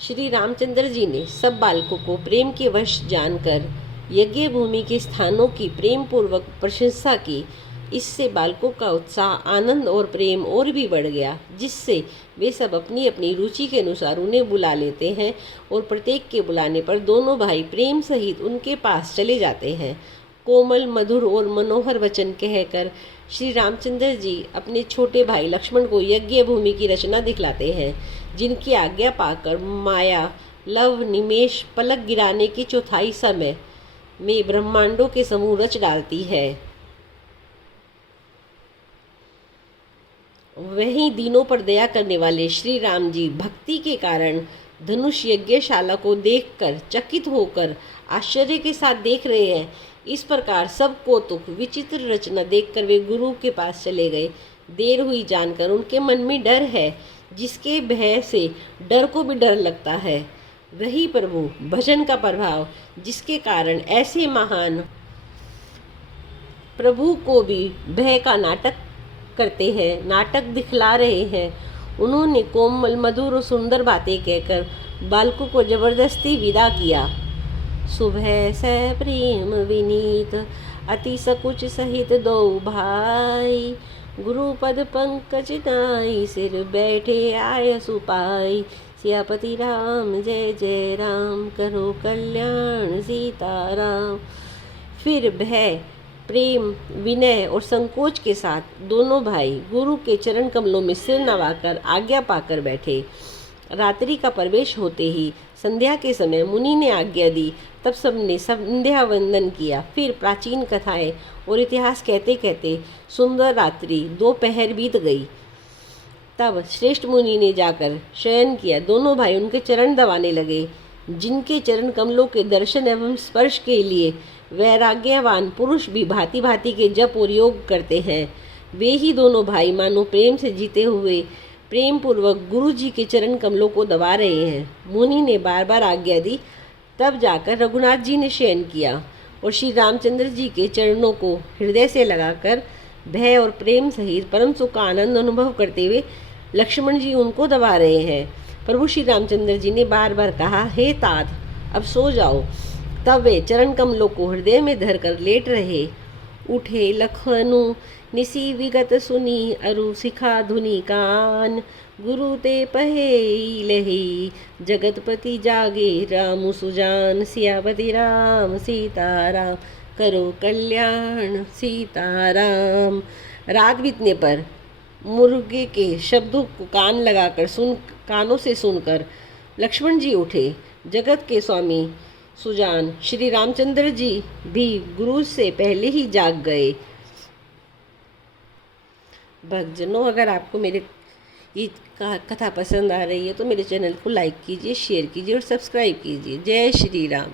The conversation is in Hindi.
श्री रामचंद्र जी ने सब बालकों को प्रेम के वश जानकर यज्ञ भूमि के स्थानों की प्रेम पूर्वक प्रशंसा की। इससे बालकों का उत्साह, आनंद और प्रेम और भी बढ़ गया, जिससे वे सब अपनी अपनी रुचि के अनुसार उन्हें बुला लेते हैं और प्रत्येक के बुलाने पर दोनों भाई प्रेम सहित उनके पास चले जाते हैं। कोमल, मधुर और मनोहर वचन कहकर श्री रामचंद्र जी अपने छोटे भाई लक्ष्मण को यज्ञ भूमि की रचना दिखलाते हैं, जिनकी आज्ञा पाकर माया लव निमेष पलक गिराने की चौथाई समय में ब्रह्मांडों के समूह रच डालती है। वहीं दीनों पर दया करने वाले श्री राम जी भक्ति के कारण धनुष यज्ञशाला को देखकर चकित होकर आश्चर्य के साथ देख रहे हैं। इस प्रकार सब कौतुक विचित्र रचना देखकर वे गुरु के पास चले गए। देर हुई जानकर उनके मन में डर है, जिसके भय से डर को भी डर लगता है। वही प्रभु भजन का प्रभाव, जिसके कारण ऐसे महान प्रभु को भी भय का नाटक करते हैं, नाटक दिखला रहे हैं। उन्होंने कोमल, मधुर और सुंदर बातें कहकर बालकों को जबरदस्ती विदा किया। सुबह से प्रेम विनीत अति सकुच सहित दो भाई, गुरुपद पंकज नाई सिर बैठे आय सुपाई। सियापति राम जय जय राम, करो कल्याण सीताराम। फिर भय, प्रेम, विनय और संकोच के साथ दोनों भाई गुरु के चरण कमलों में सिर नवाकर आज्ञा पाकर बैठे। रात्रि का प्रवेश होते ही संध्या के समय मुनि ने आज्ञा दी। तब सबने संध्या वंदन किया। फिर प्राचीन कथाएं और इतिहास कहते कहते सुंदर रात्रि दोपहर बीत गई। तब श्रेष्ठ मुनि ने जाकर शयन किया। दोनों भाई उनके चरण दबाने लगे। जिनके चरण कमलों के दर्शन एवं स्पर्श के लिए वैराग्यवान पुरुष भी भांति भांति के जप और योग करते हैं, वे ही दोनों भाई मानो प्रेम से जीते हुए प्रेम पूर्वक गुरु जी के चरण कमलों को दबा रहे हैं। मुनि ने बार बार आज्ञा दी। तब जाकर रघुनाथ जी ने शयन किया और श्री रामचंद्र जी के चरणों को हृदय से लगाकर भय और प्रेम सहित परम सुख का आनंद अनुभव करते हुए लक्ष्मण जी उनको दबा रहे हैं। प्रभु श्री रामचंद्र जी ने बार बार कहा, हे तात, अब सो जाओ। तब वे चरण कमलों को हृदय में धरकर लेट रहे। उठे लखनु निसी विगत सुनी, अरु सिखा धुनि कान। गुरु ते पहे लही, जगतपति जागे रामु सुजान। सियापति राम सीताराम, करो कल्याण सीताराम। रात बीतने पर मुर्गे के शब्दों को कानों से सुनकर लक्ष्मण जी उठे। जगत के स्वामी सुजान श्री रामचंद्र जी भी गुरु से पहले ही जाग गए। भक्तजनों, अगर आपको मेरे ये कथा पसंद आ रही है तो मेरे चैनल को लाइक कीजिए, शेयर कीजिए और सब्सक्राइब कीजिए। जय श्री राम।